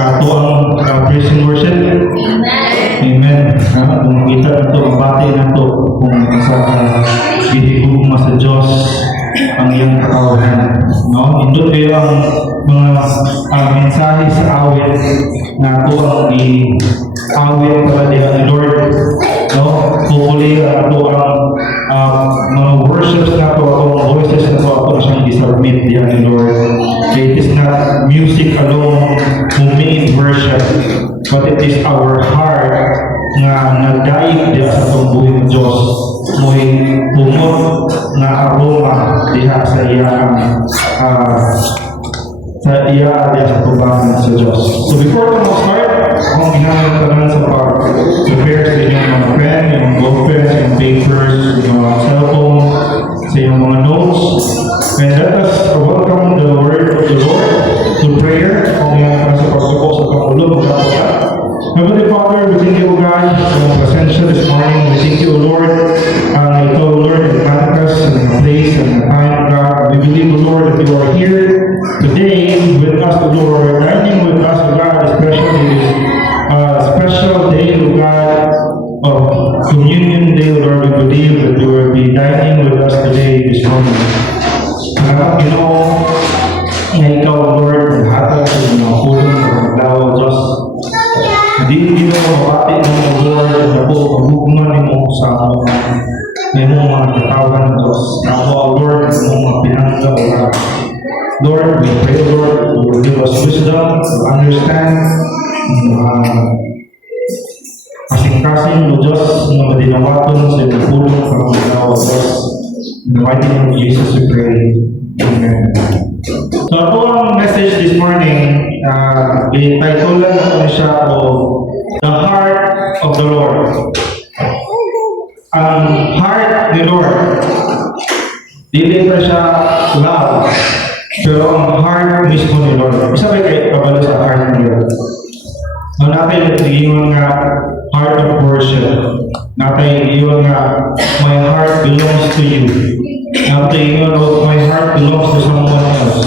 Sa ito ang praise and worship. Amen. Kung makita ito, mabati na ito kung sa bihigugma sa Diyos ang iyong katawahan. No? Ito kayo ang mga mensahe sa awit na ito ang i-awit para ni Lord. No? Hopefully, ito ang mga worships na ito, ang voices na ito siyang i-submit diyan ni Lord. It is not music alone who made worship, but it is our heart nga nagdaig diya sa pagbuhay ng Diyos. Mo'y humot na aroma diya sa iyang diya sa pagbahan sa Diyos. So before we start, akong ginamit naman sa pag-prepare sa inyong mga pen, yung goldpens, yung papers, yung mga cellphone, sa inyong mga notes. And let us welcome the word of the Lord to prayer. Kung yan ka sa pagsuko sa Pangulo, Heavenly Father, we thank you, God, for the presensya this morning. We thank you, Lord, ito, Lord, in Manacas, in the place, and the time, God. We believe, Lord, that you are here today with us, Lord, dining with us, God, especially special day, God, of Communion Day, Lord. We believe that you will be dining with us today, this morning. Ginoo, nga ikaw, Lord, ang hatag sa mga pulong ng paglawa, Diyos. Hindi mo mabati ng mga Lord na po magugman mo sa mga katawan ng Diyos. Ako, Lord, ng mga pinanggaw. Lord, we pray, Lord, you will give us wisdom to understand kasing-kasing mo, Diyos, na madinawaton sa iyong pulong ng paglawa, Diyos. In the mighty name of Jesus, we pray. Amen. So, ito ang message this morning, ititulan ko siya o The Heart of the Lord. Ang heart ni Lord, dili pa siya love, pero ang heart mismo ni Lord. Isa ba kayo kabalo sa heart ni Lord? Natin yung nga heart of worship. Natin yung nga my heart belongs to you. Natin yung my heart belongs to someone else.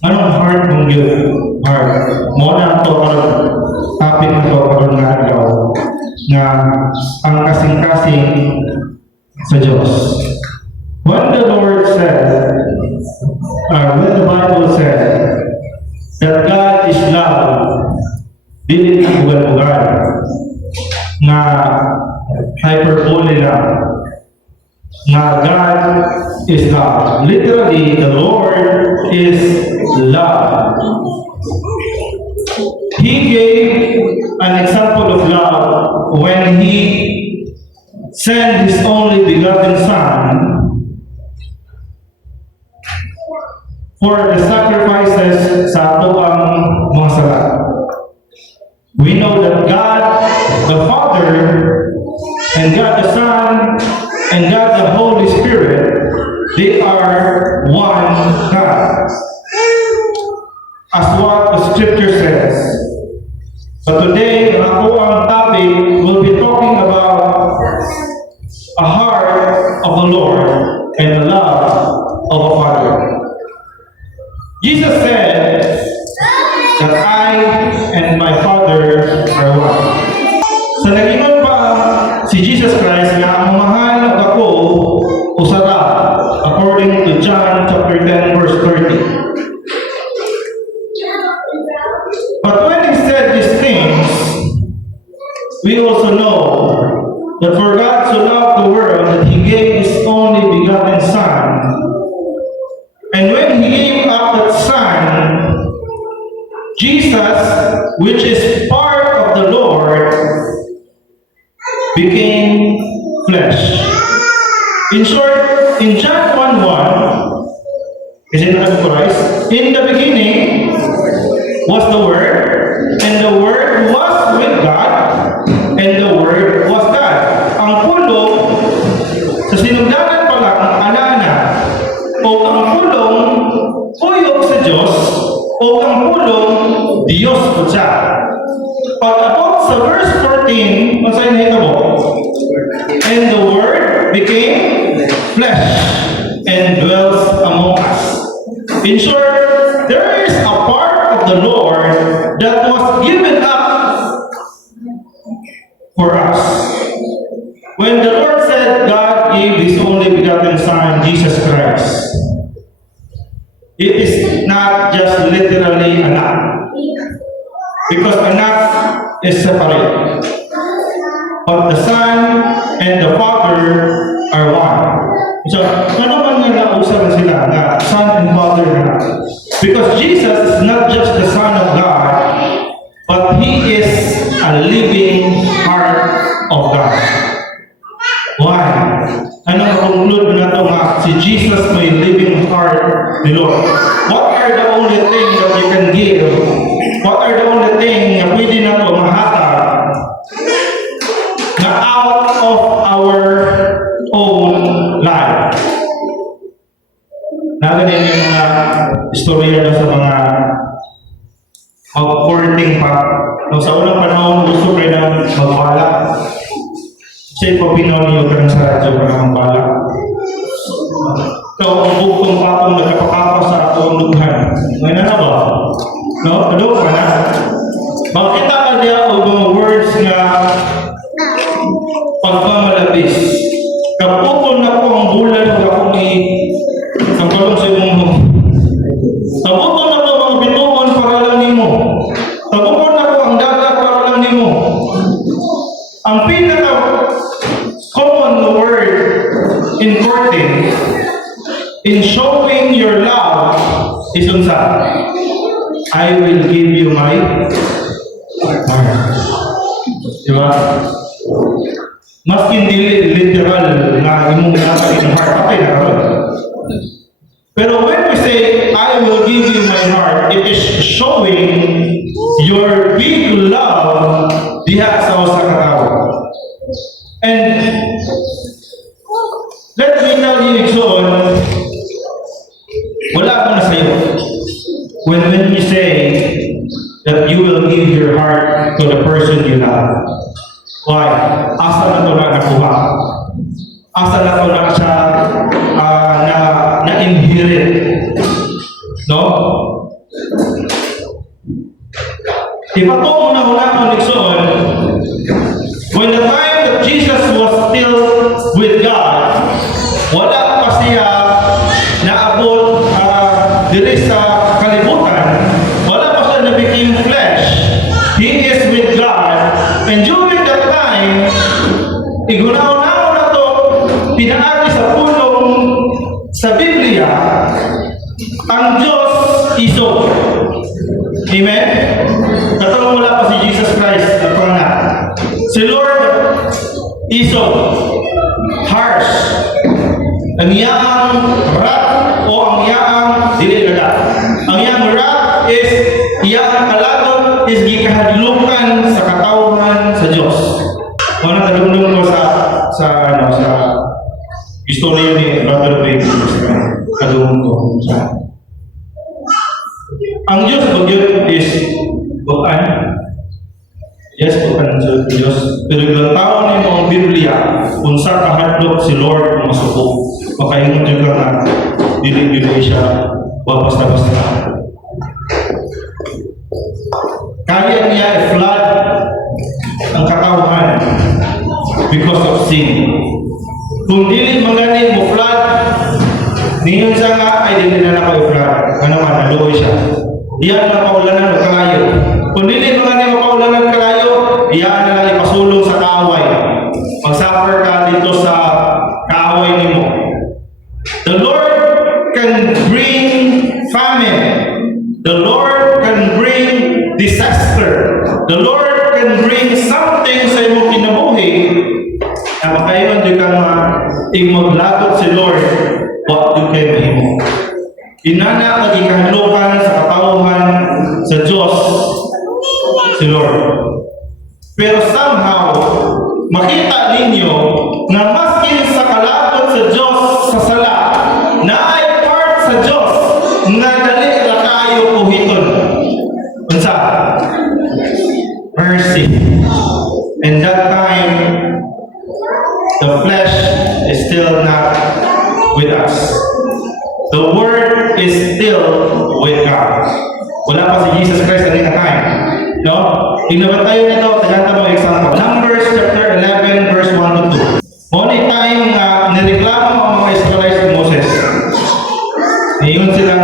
Anong heart mong yun? Heart. Muna ito parang topic na ito parang nagaw na ang kasing-kasing sa Diyos. When the Lord said, when the Bible said that God is love, dili na bugal-bugal na hyperbole lang na God is love. Literally, the Lord is love. He gave an example of love when He sent His only begotten Son for the sacrifices sa ato ang mga sala. We know that God the Father and God the Son and God the Holy Spirit, they are one God. As what the Scripture says. So today, ako ang topic will be talking about a heart of the Lord and the love of a Father. Jesus said that I and my Father are one. Sa nagingon pa si Jesus Christ na ang mahal ako usara according to John chapter 10 verse 30. But when He said these things, we also know that for God so loved the world that He gave His only begotten Son. And when He gave up that Son, Jesus, which is part of the Lord, became flesh. In short, in John 1:1, is it authorized? In the beginning was the Word, and the Word was with God, and the Word was God. Ang pulong sa sinugdanan pa lang ana-ana, o ang pulong uyog sa Diyos, o ang pulong Diyos po siya. Pag-abot sa verse 14, masaya na ito mo. And the Word became flesh and dwells among us. In short, there is a part of the Lord that was given up for us. When the Lord said God gave His only begotten Son, Jesus Christ, it is not just literally anak. Because anak is separate. But the Son and the Father are one. So, ano man nga nausapan sila na Son and Father na? Because Jesus is not just the Son of God, but He is a living heart of God. Why? Anong conclude na ito nga? Si Jesus may living heart ni Lord. What are the only things that you can give? What are the only things na pwede na ito mahatag na out of our own life? Naganin yung mga istorya na sa mga mag-courting pa. Nung sa unang panahon, gusto kayo na magbalak. Kasi pagpinaw niyo ka ng sa radyo ka ng balak. Ikaw, ang bugtong patong nagkapakapa sa atong lughan. Ngayon na ba? No? Ano ka na? Makita ka niya o mga words nga pagmamalabis. Kaputol na ko ang bulan na akong ang kalong sa iyong mo. Kaputol na ko ang bituon para lang nimo. Kaputol na ko ang dagat para lang nimo. Ang pinaka common word in courting, in showing your love, is unsa? I will give you my heart. Diba? Maskin dili literal na imong nasa in heart, okay na karon. Pero when we say, I will give you my heart, it is showing your big love diha sa usa ka tawo. And let me tell you, Igsoon, wala ako na sa'yo. When you say that you will give your heart to the person you love. Why? Asa na ito na nakuha? Asa na ito na siya na-inherit? No? Ipatong mo na muna ito, Igsoon, when the time that Jesus was still with God, wala pa siya naabot diri sa kalibutan, wala pa siya na became flesh. He is with God. And during that time, igunaw-naw na to, pinaagi sa pulong sa Biblia, ang Diyos iso. Amen? Katulong wala pa si Jesus Christ na panganak. Si Lord iso, harsh. Ang iyang wrath o ang iyang dili na. Ang iyang wrath is iyang kalagot is gikahadlukan sa katawhan sa Dios. Wala kadungdung ko sa istorya ni Brother Baby kadungdung ko sa ang Dios bagyo is bukan. Yes, bukan sa Dios. Pero yung tao ni mo ang Biblia, kung sa kahadlok si Lord masuko, makaingon juga na dili siya basta-basta. Kaya niya i-flood ang katawhan because of sin. Kung dili magani mo flood, ningon siya nga, ay dili na ako i-flood. Ano man, naluoy siya. Diyan na paulanan o kalayo. Kung dili magani mo paulanan kalayo, diyan na lang ipasulong sa kaaway. Mag-suffer ka dito sa kaaway nimo. The Lord can bring famine. The Lord can bring disaster. The Lord can bring something sa imong kinabuhi na makayon di ka maglagot si Lord what you can himo. Inana magikahulukan sa katawhan sa Diyos si Lord. Pero somehow, makita ninyo na maskin sa kalapot sa Diyos sa sala, na ay part sa Diyos na dali na kayo puhiton. Unsa? Mercy. And that time, the flesh is still not with us. The Word is still with God. Wala pa si Jesus No? Tingnan tayo nito, tinatanong example. Numbers chapter 11 verse 1 to 2. Ngunit tayong nireklamo ang mga Israelites ni Moses. Ngayon sila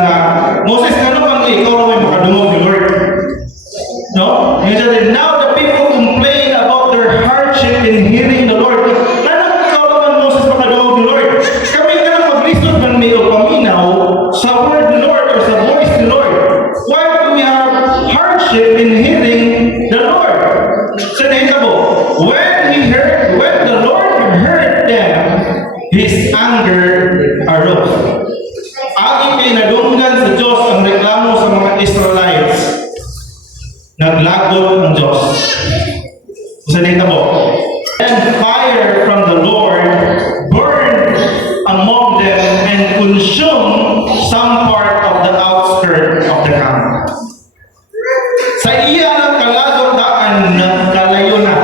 Moses, ano bang ikaw na may makadungog ni Lord? No? Ngayon sila, now the people complain about their hardship in hearing the Lord. Ano ikaw naman Moses makadungog ni Lord? Kami ka na maglisod man may paminaw sa word ni Lord or sa voice ni Lord. Why do we have hardship in hearing the Lord? So when the Lord heard them, His anger arose. Agi kay nadunggan sa Diyos ang reklamo sa mga Israelites. Naglagot ang Diyos. Sa mo. And fire from the Lord burned among them and consumed some part of the outskirts of the camp. Sa iya ng kalagot daan nagkalayo na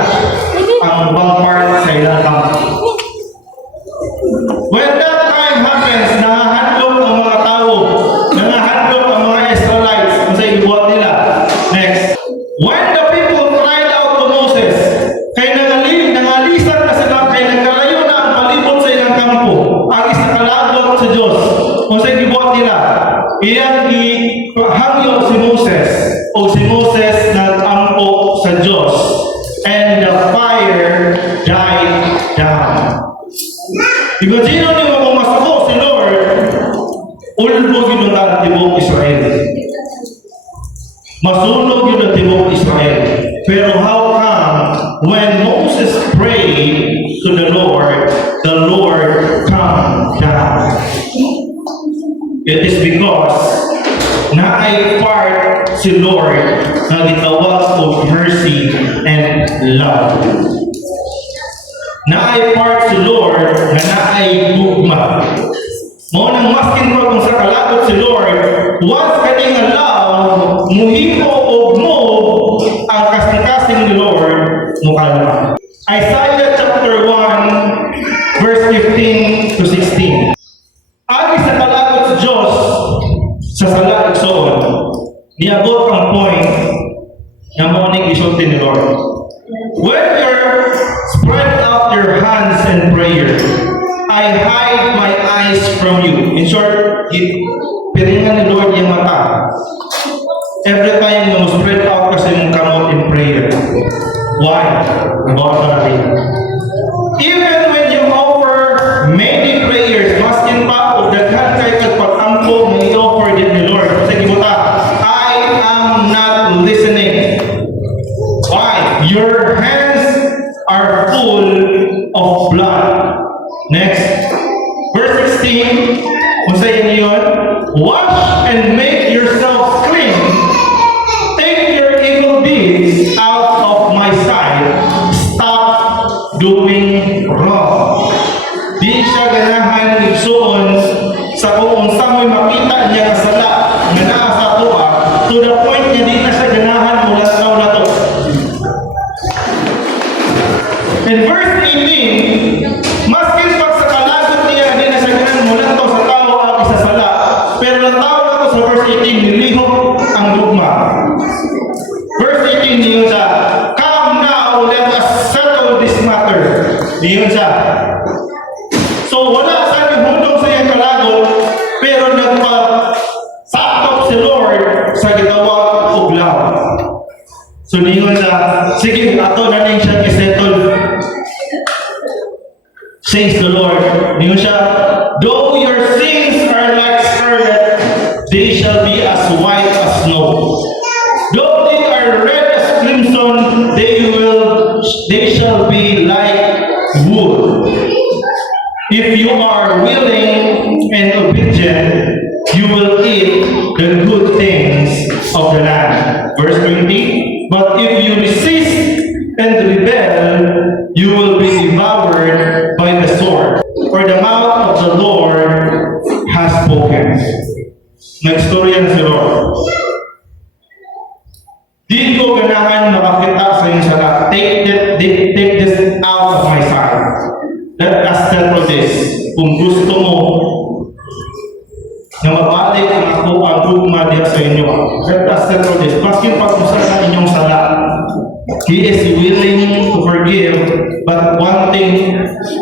ang bang part sa ilang camp. When that time happens, nangahandog ang mga tao, nangahandog ang mga Israelites kung sa ibuhat nila. Next. When the people cried out to Moses, kay nangalisan na sila, kay nagkalayo na ang palibot sa ilang kampo, agis na kalagot sa Diyos, kung sa ibuhat nila, iyang ihangyo si Moses, o si Moses nag-ampo sa Diyos, and the fire died down. Imagine nyo kung masuko si Lord, ulbog yun ang tibok Israel. Masunog yun ang tibok Israel. Pero how come when Moses prayed to the Lord calmed down? It is because naay part si Lord na gitawag of mercy and love. Naay part si Lord na naay gugma. Mo nang maskin pa kung sa kalagot si Lord, once kaning allow, muhimo o mo ang kasing-kasing ni Lord, mukalma. Isaiah chapter 1, verse 15 to 16. Agi sa kalagot sa Diyos, sa salat igsoon, niabot ang point na mo ning isulti ni Lord. When you're spread out your hands in prayer, I hide my eyes from you. In short, piringan ni Lord yung mata. Every time mo spread out kasi mong kamot in prayer. Why? About natin. Even when you offer many prayers, maskin pa o daghan kay pag-ampo mo i-offer din ni Lord. Kasi gibuta, I am not listening. Why? Your hands are full of blood. Next. Verse 16. Kung sa inyo yun, wash and make yourselves clean. Take your evil deeds out of my sight. Stop doing wrong. Di siya ganahan igsoon sa kung unsa mo'y makita niya kasala nga naa sa tuwa to the point nga di na siya ganahan mula sa na to. In verse 18, maskin pag sa kalagot niya di na siya ganahan mula to sa tao ang isasala, pero ang tao na to sa verse 18 nilihok ang lugma. Verse 18 niyon sa, come now, let us settle this matter. Niyon sa, so wala sa hulong sa iyang kalagot, pero nagpa-sakop si Lord sa gitawag og love. So niyon sa, sige, ato na ning siya isettle. Says the Lord. Niyon siya, though your sins are like scarlet, they shall be as white as snow. Though they are red as crimson, they shall be like wool. If you are willing and obedient, you will eat the good things of the land. Verse 20. But if you resist and rebel, you will be devoured by the sword. For the mouth of the Lord has spoken. Nagstorya na si Lord. Di ko ganahan makakita sa inyong sala. Take this out of my sight. Let us settle this. Kung gusto mo na mabalik ang ako ang gugma diya sa inyo, let us settle this. Maskin pag-usa sa inyong sala. He is willing to forgive, but one thing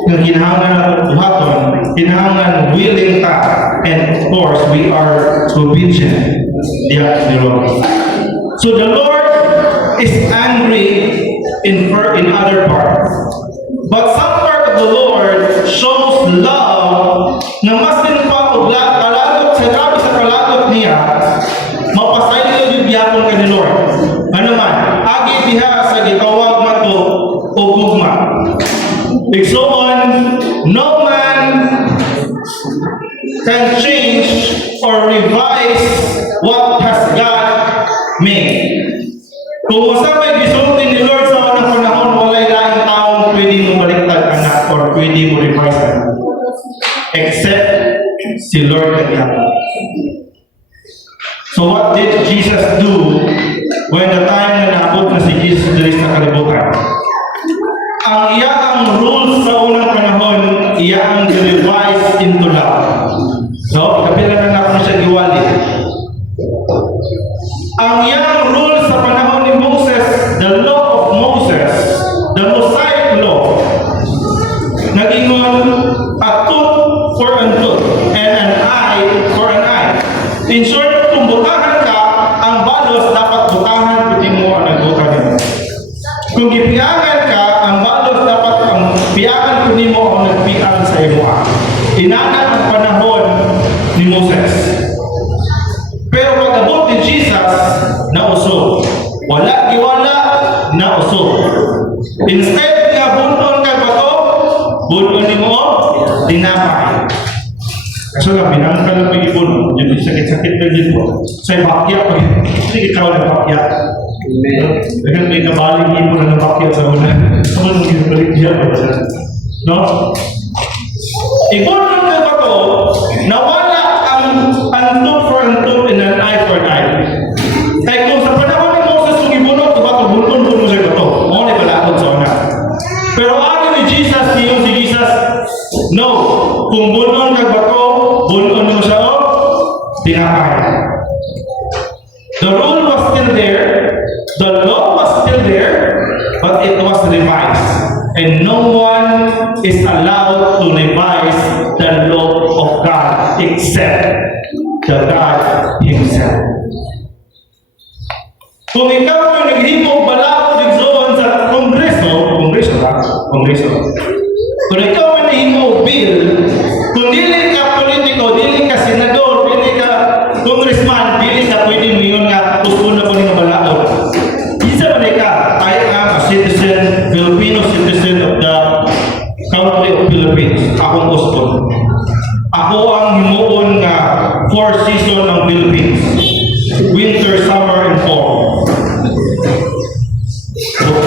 na kinahanglan natin buhaton, kinahanglan willing ta, and of course, we are obedient. Diya ni Lord. So the Lord is angry in other parts. But some part of the Lord shows love na mas din pa og kalagot sa grabe sa kalagot niya, mapasaylo yung biyakon ka ni Lord. Ano man, agi diha sa gitawag na to o gugma. Igsoon, no man can change or revise what has God made. Kung usa may gisulti ni Lord sa unang panahon, walay laing taong pwede mo baliktad anak or pwede mo revise anak. Except si Lord kanya. So what did Jesus do when the time na naabot na si Jesus dali sa kalibutan? Ang iyang rules sa unang panahon, iyang revise into love. So, kapila na natin siya giwali. Ang iyang rules sa panahon ni Moses, the law of Moses, the Mosaic law, nagingon a tooth for a tooth and an eye for an eye. In short, kung butahan ka, ang balos dapat butahan pati mo ang nagbutan mo. Kung gipiangan ka, ang balos dapat ang piangan pati mo ang nagpiang sa imo. Inana ang panahon ni Moses. Pero pag-abot ni Jesus, nausog. Wala giwala, nausog. Instead nga bunon kay bato, bunon ni mo, dinapay. Kaso nga, binangka lang may ibon. Yung sakit-sakit na dito. Sa'y bakya ko. Hindi ikaw na bakya. Dagan may nabaling ibon na bakya sa una. Saan mo yung balik niya? No? Ibon lang kay bato, nawala ang tooth for an tooth and an eye for an eye. Kaya kung sa panahon ni Moses kung ibunot, diba ito buntun-buntun siya ito. Mga na balakot sa una. Pero ano ni Jesus, yung si Jesus, no. Kung bunon ka bato, bunon mo siya o, tinapay. The rule was still there, the law was still there, but it was revised. And no one is allowed to revise the law of God except the God Himself. Kung ikaw yung naghimo balakot digsoon sa Kongreso. Kung ikaw ang naghimo bill, kung dili ka politiko, dili ka senador, dili ka congressman, dili ka pwede mo yun nga, gusto na ko nyo balakot. Isa man ka, I am a citizen, Filipino citizen of the country of Philippines. Akong gusto. Ako ang himuon nga 4 season ng Philippines. Winter, summer, and fall.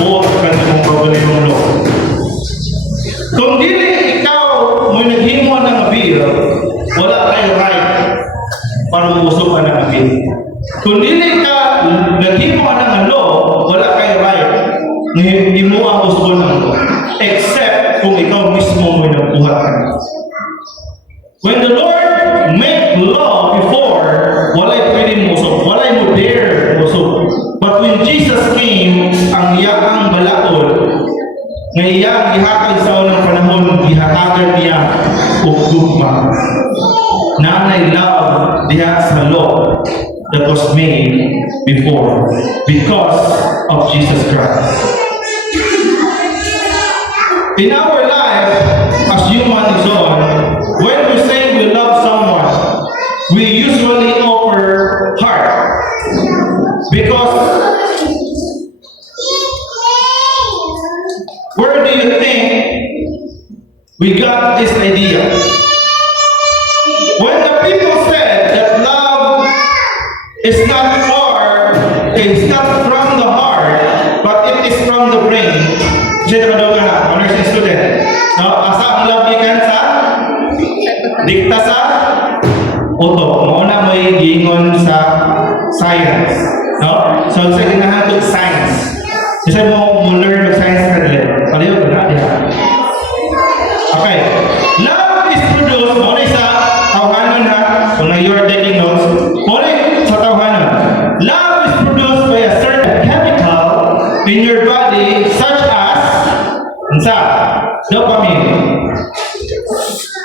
Buot ka na mong pabalik ng law. Kung dili ikaw mo naghimo ng bill, wala kayo right para umusok ka ng bill. Kung dili ka naghimo ng law, wala kayo right na hindi mo ang uso ng law. Except kung ikaw mismo mo nagbuhat ka. When the Lord made law before, walay pwede mo usok, walay mo dare usok. But when Jesus came, ang iyang balaod, nga iyang ihatag sa unang panahon, ihatagan niya o gugma. Nanay love diha sa law that was made before because of Jesus Christ. In our life, as human is on, when we say we love someone, we usually offer heart. Because where do you think we got this idea? When the people said that love is not from the heart, but it is from the brain. Kasi nakadaw ka na, honors student. No? Asa ang love ikan sa? Dikta sa? Uto. Mauna mo igingon sa science. No? So, sa ginahatod science. Kasi mo learn of science ka nila. Paliw ko na. Okay. Love is produced, mauna sa tawanan ha. Kung na you're taking notes, mauna sa tawanan. Love is produced by a certain chemical in your body body such as unsa? Dopamine.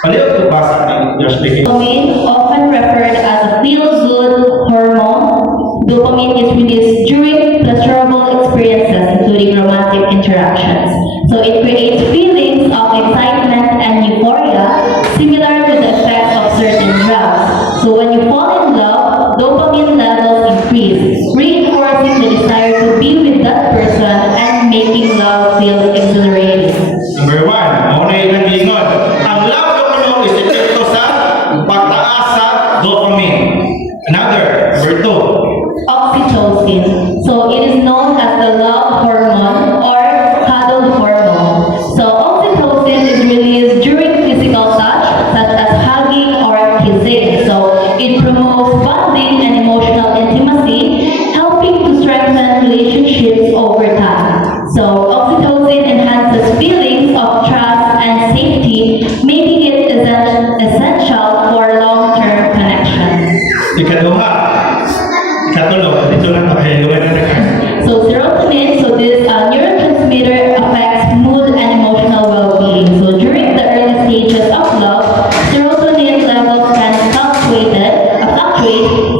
Paliw to basa ni you're speaking. Dopamine, often referred as a feel-good hormone, dopamine is released during pleasurable experiences, including romantic interactions. So it creates feelings of excitement and euphoria, similar to the effects of certain drugs. So when you fall in love, dopamine levels increase, reinforcing the desire to be with that person and making love feel exhilarating. Number one, muna ilang gingon. Ang love hormone is epekto sa pagtaas sa dopamine. Another, number two. Oxytocin. So it is known as the love hormone or cuddle hormone. So oxytocin is released during physical touch, such as hugging or kissing. So it promotes bonding and emotional intimacy, helping to strengthen relationships over time. So oxytocin enhances feelings of trust and safety, making it essential for long-term connection. Ikaduha. Ikatulo. Dito lang makahilugan na naman. So serotonin, so this neurotransmitter affects mood and emotional well-being. So during the early stages of love, serotonin levels can fluctuate,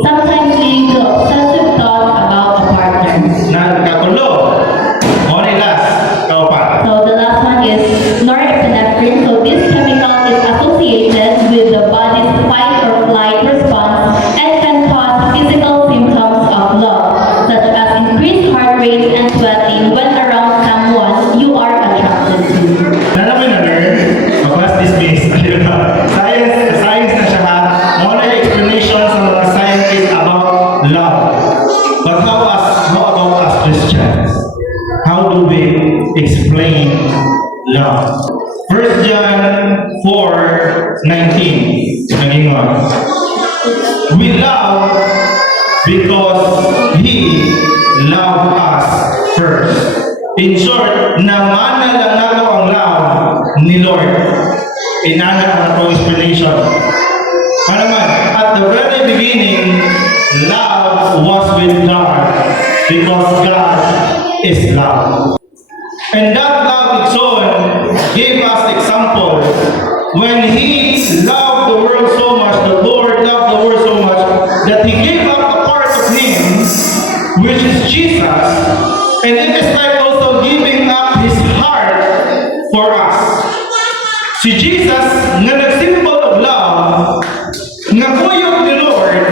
sometimes leading to obsessive thoughts about a partner. Na ikatulo. Muna last. Kaupat. So the last one is norepinephrine. So this chemical is associated with the body's fight or flight response and can cause physical symptoms of love, such as increased heart rate and sweating when around someone you are attracted to. Na naman na learn. Class dismissed. Science na siya ha. Muna yung explanation sa mga scientists about love. But how about us Christians? How do we explain love? 1 John 4:19. Nagingon. We love because He loved us first. In short, namana lang nato ang love ni Lord. Inana ang atong explanation. Ano man, at the very beginning, love was with God because God is love. And that love Son gave us example when He loved the world so much, the Lord loved the world so much that He gave up a part of Him, which is Jesus, and it is like also giving up His heart for us. Si Jesus nga nag-symbol of love, nga kuyog ni Lord,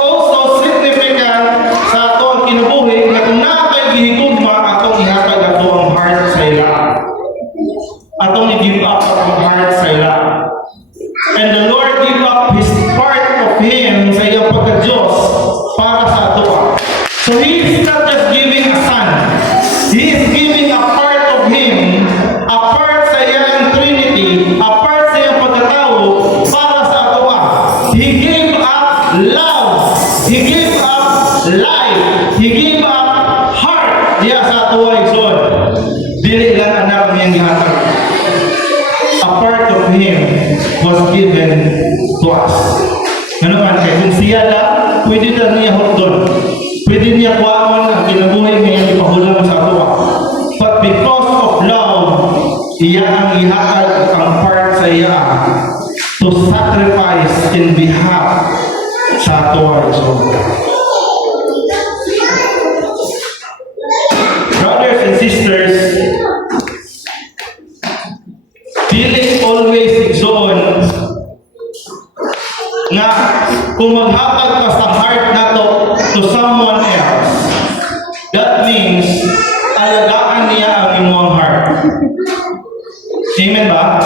also significant sa ato ang kinabuhi nga kung nakakay gihigugma atong ihatag ato ang heart sa ila. Atong i-give up ang heart sa ila. And the Lord give up His part of Him sa iyang pagka-Diyos para sa ato. So He is not just giving a son. He is giving a part of Him, a part sa iyang Trinity, a part sa iyang pagkatao para sa ato. He gave up love. He gave up life. He gave up heart. Diya sa ato ay Son. Dili lang anak niyang gihatag. A part of Him was given to us. Ano man kay kung siya lang, pwede na niya hukdon. Pwede niya kuwaon ang kinabuhi ngayon ipahulang sa ato. But because of love, iya ang ihatag ang part sa iya to sacrifice in behalf sa ato. Brothers and sisters, dili always igsoon nga kung maghatag ka sa heart nato to someone else, that means alagaan niya ang imong heart. Amen ba?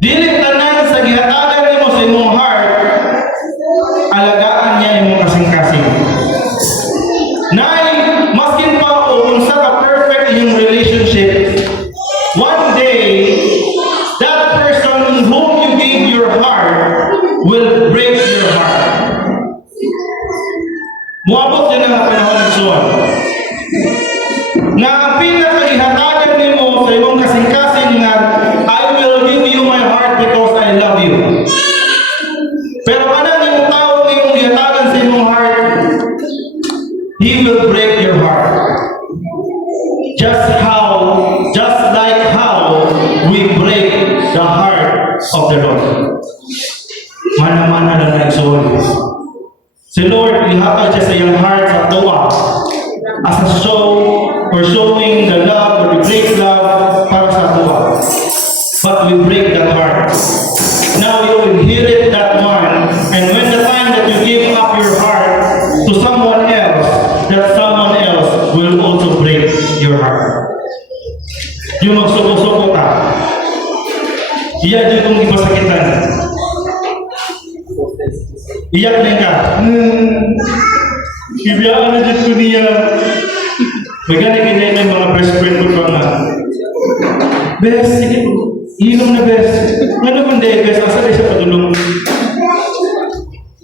Dili tanan sa gihatagan nimo sa imong heart, alagaan niya imong kasing-kasing. Nay, maskin pa o unsa ka perfect yung relationship, one day, that person whom you gave your heart will break your heart. Muabot din ang panahon ng Son. Nga ang pinakahihatagan nimo sa imong kasing-kasing nga, I will give you my heart because I love you. Pero kanang imong tao nga imong gihatagan sa imong heart, He will break your heart. just like how we break the heart of the Lord. Mana-mana lang na igsoon. Si Lord, ihatag siya sa iyang heart sa tuwa as a show or showing the love or the great love para sa tuwa. But we break that heart. Now you inherit that one, and when the time that you give up your heart to someone else, that someone else will also break your heart. Yung magsuko-suko ka, iyan yung kung ipasakitan. Iyak na ka. Ibiyaan na dyan ko niya. May gani kinay mga best friend ko pa nga. Best, sige. Inom na best. Ano kung di, best, asa di siya patulong.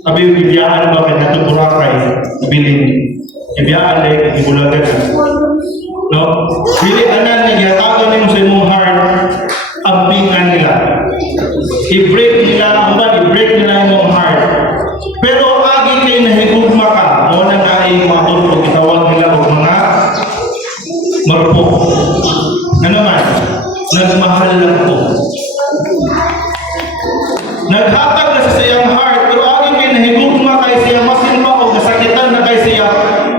Sabi yung ibiyaan ba kanya ito Boracay, bilin. Ibiyaan na yung ibulagan. No? Bili, anan na yatagan mo sa imong heart, ambingan nila. I-break nila, i-break nila imong heart. Pero agi kayo nahigugma ka, o na ay matulog, itawag nila o mga marupok. Ano man? Nagmahal lang po. Naghatag na sa siyang heart, pero aging may nahigugma kay siya, masin pa o nasakitan na kay siya.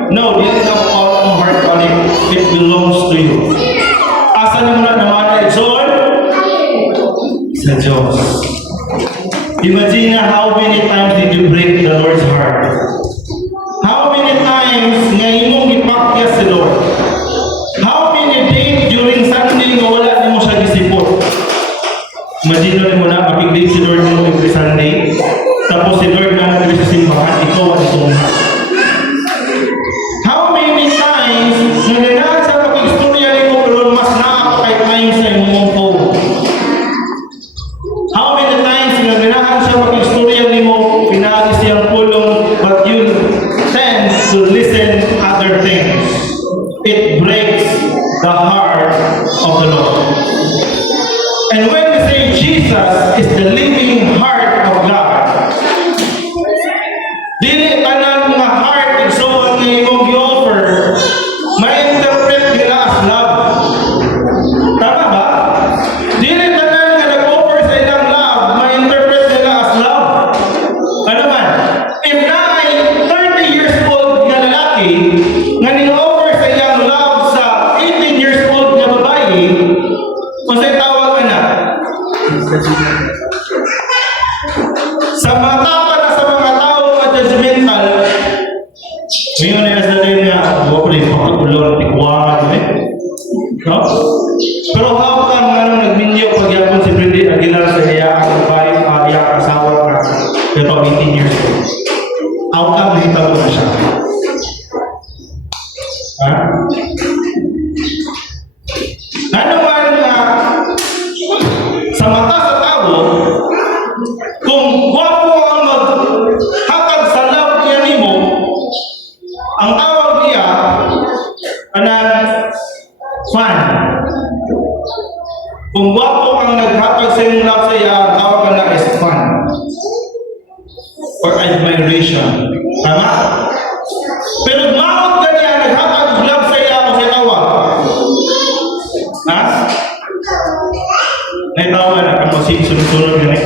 No, this is not all ang heart calling. It belongs to you. Asa na muna naman ay John? Sa Diyos. Imagine how many times did you break the Lord's heart? How many times ngayon mong ipakya si Lord? How many days during Sunday nga wala ni mo siya gisipot? Imagine mo na, makiklik si Lord mo every Sunday, tapos si Lord na nagkali sa simbahan, ikaw at ito. How many times naganahan sa pag-istorya ni mo, pero mas nakapakay times sa imong phone? How many times naganahan sa pag-istorya ni mo, pinagi siyang pulong, but you tend to listen other things? It breaks the heart of the Lord. And when we say Jesus is the living heart of God, dili tanan nga heart igsoon nga imong gi-offer, ma-interpret nila as love. Tama ba? Dili tanan nga nag-offer sa ilang love, ma-interpret nila as love. Ano man? If na ay 30 years old nga lalaki, nga ning-offer sa iyang love sa 18 years old nga babae, unsay tawag ka na? Sa mata para sa mga tao na judgmental, ngayon ay nasa rin nga, huwag ko rin pakatulong, tikwahan, no? Pero how come nga nung nagminyo pagyapon si Brindy Aguilar sa iya ang bahay, iya asawa ka, ito 18 years old. How come nahitabo na siya? Ha? Ano man nga, sa mata sa tao, kung gwapo ang maghatag sa love niya nimo, ang tawag niya, fan. Kung gwapo ang naghatag sa iyong love sa iya, ang tawag ka na is fan. Or admiration. Tama? Pero maot ka niya, naghatag ng love sa iya, o sa tawag. Ha? Naitawa na kung sunod-sunod yun eh.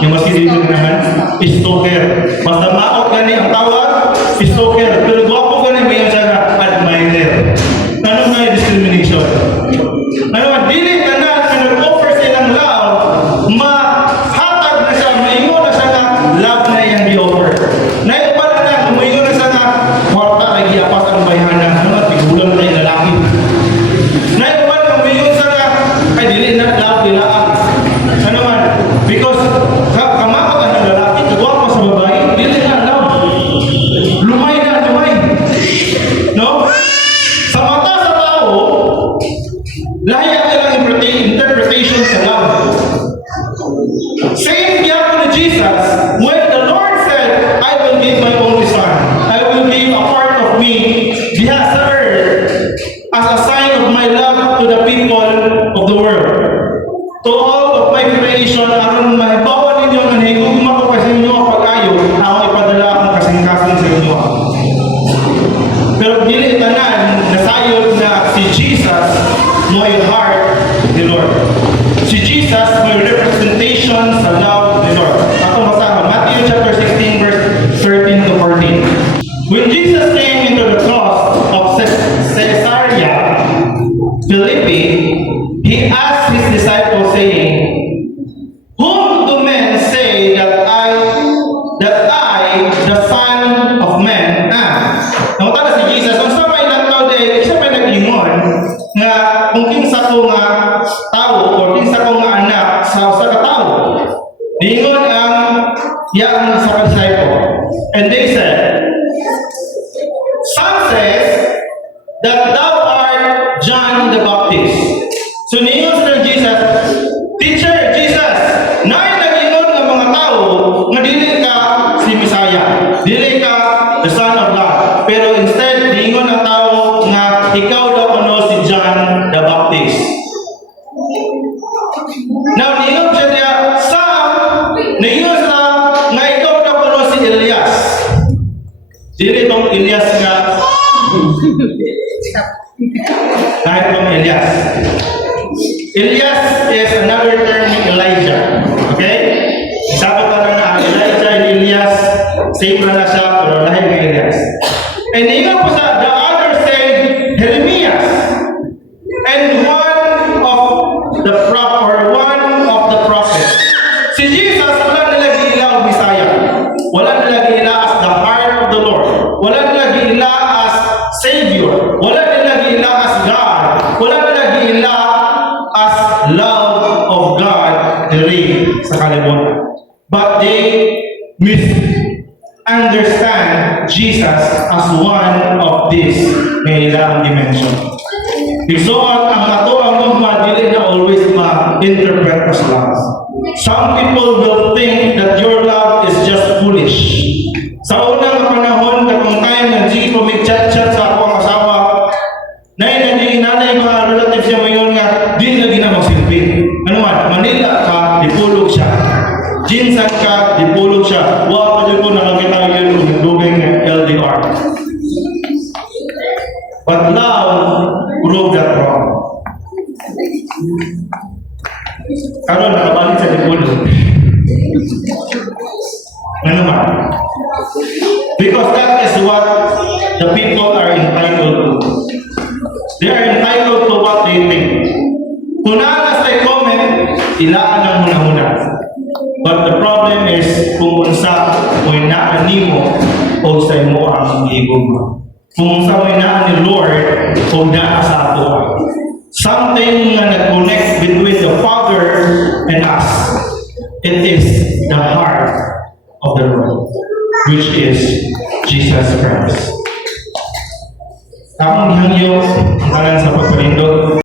Yung mas kinilin naman, stalker. Basta maot gani ang tawag, stalker. Pero gwapo gani, may siya na admirer. Ano nga yung discrimination? Ano nga, dili ka na nag-offer silang love, mahatag na siya, maingon na siya na love na iyang di-offer. Naipan na na, maingon na siya na kwarta ay giapas ang bayhanan. Ano nga, tigulang na yung lalaki. Naipan na, maingon siya na, ay dili na love nila. Ano man, because kamakot ang lalaki, kagwapo sa babae, dili na love. Lumay na, lumay. No? Sa mata sa tao, lahi ang ilang interpretation sa love. Same gyapon ni Jesus, when the Lord said, I will give my only son, I will give a part of me, diha sa earth, as a sign of my love to the people of the world. To all of my creation, aron mahibawan ninyo nga nahigugma ko kasi inyo ang pag-ayo, akong ipadala akong kasing-kasing sa inyo. Pero dili tanan nasayod na si Jesus mo yung heart ni Lord. Si Jesus may representation sa love ni Lord. Atong basahan, Matthew chapter 16 verse 13 to 14. When Jesus came into the cross of Caesarea Philippi, he asked his disciples saying, "Whom do men say that I, the Son of Man, am?" Nakutala si Jesus, kung sa may lantaw day, siya may nag-ingon, nga kung kinsa ko nga tao, o kinsa ko nga anak sa katao. Ingon ang yang sa disciple. And they said, "Some says that thou art John the Baptist." So niingon sa Jesus, "Teacher, Jesus, naay nag-ingon ng mga tao nga dili ka si Messiah, dili ka the Son of God. Pero instead, niingon ang tao nga ikaw daw ano si John the Baptist." Now, niingon siya niya, niingon sa nga ikaw daw ano si Elias. Dili itong Elias nga kahit itong Elias. Elias is another term ni Elijah. Okay? Sabi pa lang na Elijah and Elias, same na siya, pero lahat ng Elias. And ingat po sa, the other said, Jeremias. And one of the prophets. Si Jesus, wala nila giila o Messiah. Wala nila giila as the heart of the Lord. Wala nila giila as Savior. Wala nila giila as God. Wala nila giila as love of God diri sa kalibutan. But they misunderstand Jesus as one of these may ilang dimension. Igsoon ang ato ang mga dili na always ma-interpret as love. Some people will think that your love is just foolish. Sa unang panahon, katong time ng G po may chat-chat sa ako ang asawa, nanay mga relatives niya mayon nga, di na ginamang silbi. Ano man, Manila ka, dipulog siya. Jinsan ka, dipulog siya. Wow, pa dyan po nakakita yun kung dugay ng LDR. But love proved that wrong. Karon nakabalik sa dipulog. Ano man? Because that is what the people are entitled to. They are entitled to what they think. Kung naanas tayo comment, ilaan ang muna-muna. But the problem is, kung unsa mo inaan mo, o sa mo ang igong mo. Kung unsa mo inaan ni Lord, o naa sa ato. Something na nag-connect between the Father and us. It is the heart of the Lord, which is Jesus Christ. Tamang hangyo ang kanan sa pagpalindot.